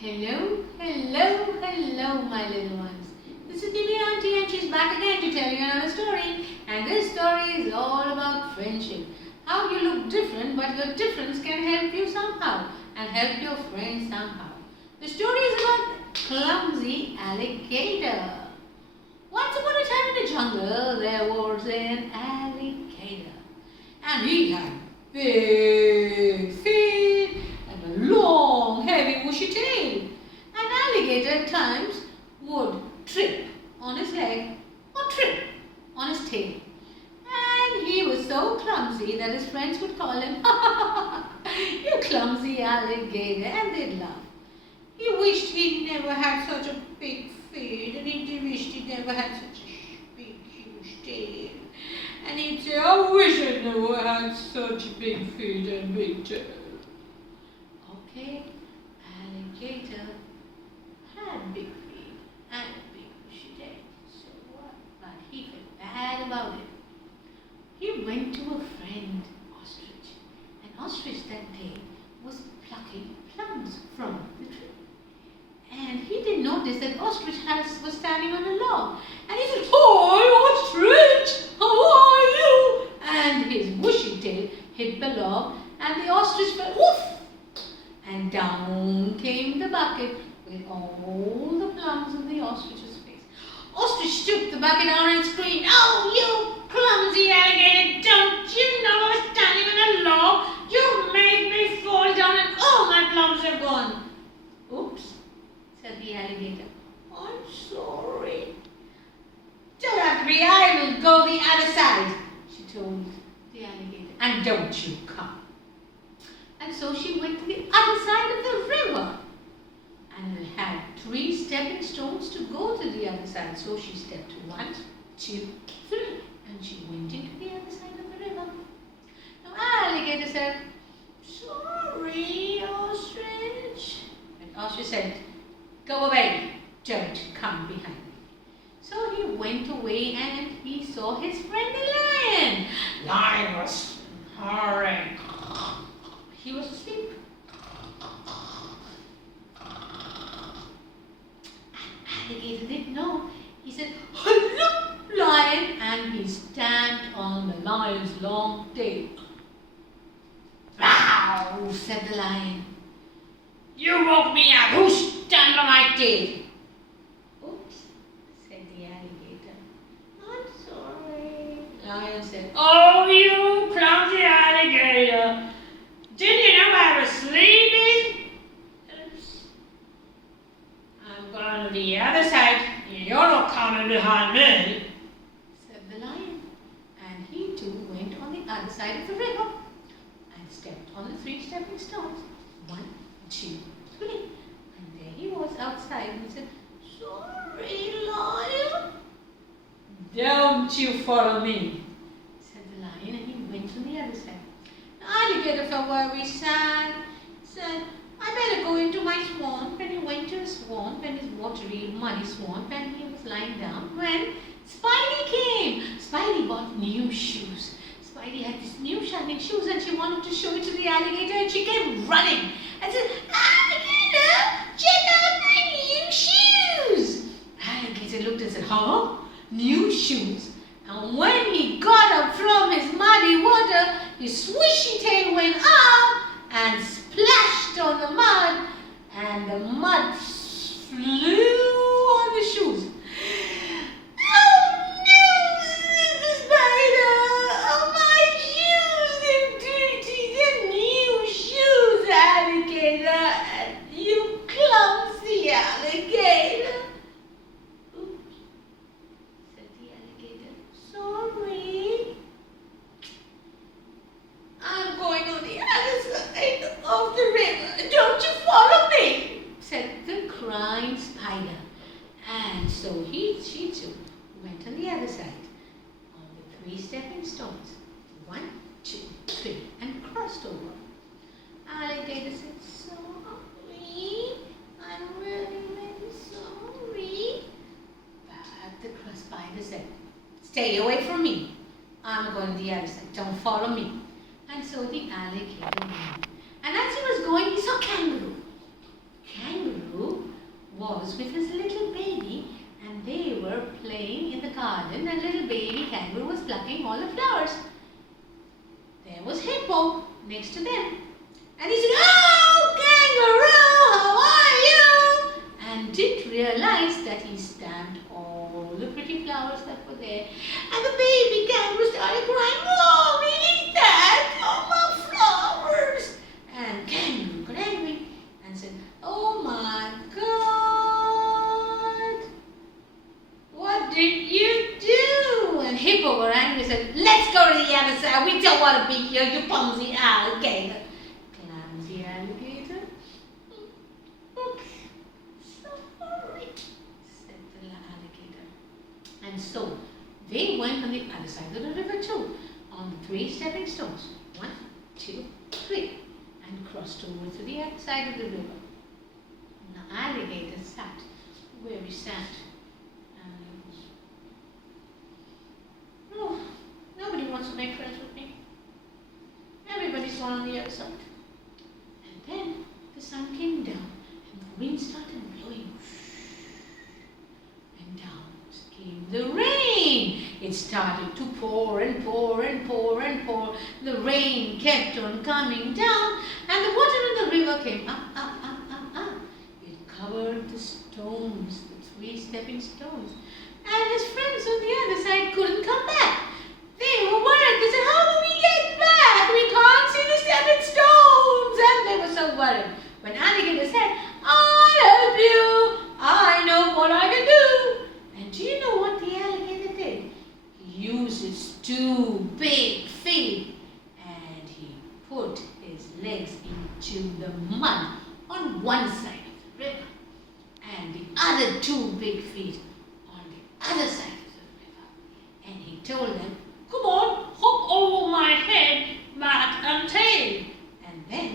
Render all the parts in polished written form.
Hello, hello, hello, my little ones. This is the aunty and she's back again to tell you another story. And this story is all about friendship. How you look different, but your difference can help you somehow and help your friends somehow. The story is about Clumsy Alligator. Once upon a time in the jungle, there was an alligator. And he had big feet and a long, heavy, bushy tail. An alligator at times would trip on his leg or trip on his tail. And he was so clumsy that his friends would call him, "You clumsy alligator," and they'd laugh. He wished he never had such a big feet, and he wished he never had such a big, huge tail. And he'd say, "I wish I never had such big feet and big tail." Okay, alligator had big feet and a big bushy tail. So what? But he felt bad about it. He went to a friend, ostrich. And ostrich that day was plucking plums from the tree. And he did notice that ostrich was standing on a log. And he said, "Hi, ostrich, how are you?" And his bushy tail hit the log, and the ostrich fell, woof! And down came the bucket with all the plums in the ostrich's face. Ostrich took the bucket down and screamed, "Oh, you clumsy alligator, don't you know I was standing on a log? You made me fall down and all my plums are gone." "Oops," said the alligator. "I'm sorry." "Don't have to be, I will go the other side," she told the alligator. "And don't you come." And so she went to the other side of the river and had 3 stepping stones to go to the other side. So she stepped 1, 2, 3, and she went into the other side of the river. Now alligator said, "Sorry, ostrich." And ostrich said, "Go away, don't come behind me." So he went away and he saw his friend the lion. Lion was snoring. He was asleep. Alligator didn't know. He said, "Hello, lion," and he stamped on the lion's long tail. "Wow," said the lion. "You woke me up. Who stamped on my tail?" "Oops," said the alligator. "I'm sorry." Lion said, "Oh, you clumsy alligator. Didn't you know I was sleeping?" "Oops. I'm going to the other side. You're not coming behind me," said the lion. And he too went on the other side of the river and stepped on the 3 stepping stones. 1, 2, 3. And there he was outside and said, "Sorry, lion." "Don't you follow me," said the lion, and he went to the other side. The alligator felt very sad, said, "I better go into my swamp." And he went to his swamp, and his watery, muddy swamp, and he was lying down when Spidey came. Spidey bought new shoes. Spidey had these new shining shoes, and she wanted to show it to the alligator, and she came running and said, "Alligator, check out my new shoes." Alligator looked and said, "Huh? New shoes?" And when he got up from his muddy water, his swishy tail went up and splashed on the mud, and the mud flew on the shoes. "Oh no," said the spider. "Oh, my shoes, they're dirty, they're new shoes, alligator, and you clumsy alligator." "Oops," said the alligator. "Sorry. I'm going on the other side of the river. Don't you follow me," said the crying spider. And so she too went on the other side on the 3 stepping stones. 1, 2, 3, and crossed over. Alligator said, "Sorry. I'm really, really sorry." But the spider said, "Stay away from me. I'm going to the other side. Don't follow me." And so the alligator went. And as he was going, he saw kangaroo. Kangaroo was with his little baby, and they were playing in the garden, and little baby kangaroo was plucking all the flowers. There was Hippo next to them, and he said, "Oh, kangaroo, how are you?" And didn't realize that he stamped all the pretty flowers that were there. And the baby kangaroo started crying, "Mommy, is that all my flowers?" And kangaroo got angry and said, "Oh my God, what did you do?" And Hippo got angry and said, "Let's go to the other side. We don't want to be here, you clumsy alligator." Clumsy alligator? "Oops, sorry," said the alligator. And so they went on the other side of the river too, on the 3 stepping stones. 1, 2, 3, and crossed over to the other side of the river. And the alligator sat where he sat. And oh, nobody wants to make friends with me. Everybody's gone on the other side. And then the sun came down and the wind started blowing. And down came the rain. It started to pour and pour and pour and pour. The rain kept on coming down, and the water in the river came up, up, up, up, up. It covered the stones, the 3 stepping stones. And his friends on the other side couldn't come back. They were worried. They said, "How do we get back? We can't see the stepping stones." And they were so worried. When alligator said, "I'll help you. I know what I can do." And do you know what the alligator did? He used his 2 big feet and he put his legs into the mud on one side of the river and the other 2 big feet on the other side of the river. And he told them, "Come on, hop over my head, back and tail." And then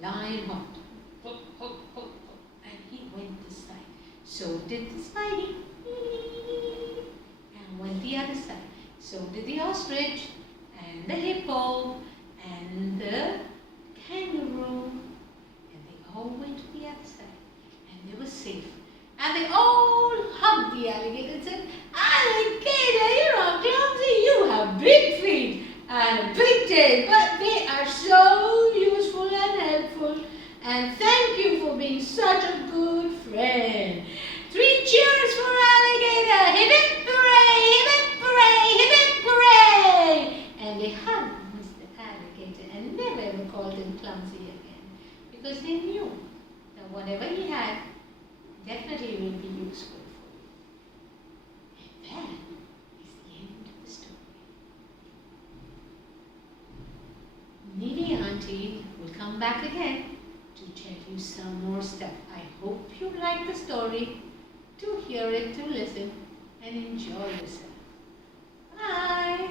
lion hopped, hop, hop, hop, hop, and he went this side. So did the spidey, and went the other side. So did the ostrich, and the hippo, and the kangaroo, and they all went to the other side, and they were safe. And they all hugged the alligator and said, "Alligator, you're not clumsy. You have big feet and a big tail, but they are so useful and helpful. And thank you for being such a good friend. 3 cheers for alligator! Hip hip hooray! Hip hip hooray! Hip hip hooray!" And they hugged Mr. Alligator and never ever called him clumsy again, because they knew that whatever he had definitely will be useful for you. And that is the end of the story. Nive aunty will come back again to tell you some more stuff. I hope you like the story, to hear it, to listen, and enjoy yourself. Bye!